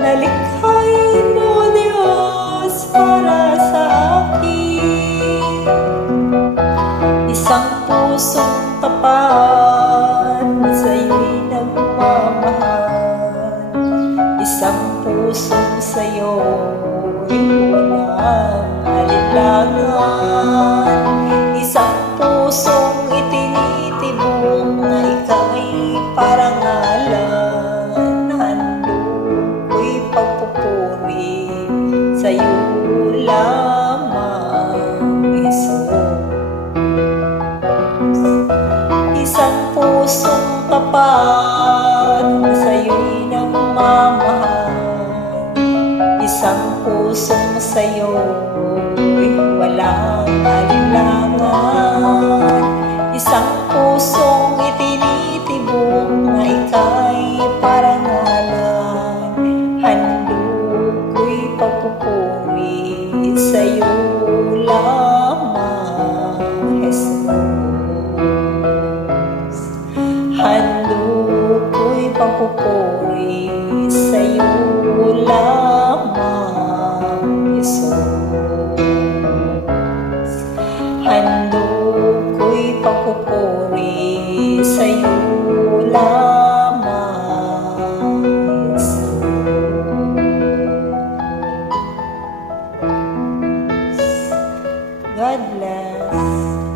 Nalikhain mo, Diyos, para sa akin isang pusong tapat na sa'yo'y nagmamahal, isang pusong sa'yo'y walang alinlangan, isang pusong itinitibok na ika'y parangalan. Handog ko'y pagpupuri sa'yo lamang, Jesus. Isang pusong tapat na sa'yo'y nagmamahal, isang pusong sa'yo'y walang alinlangan, isang pusong itinitibok na ika'y parangalan. Handog ko'y pagpupuri sa'yo lamang, Jesus. Handog ko'y pagpupuri sa'yo lamang, Jesus. Handog ko'y pagpupuri sa'yo lamang, Jesus. God bless.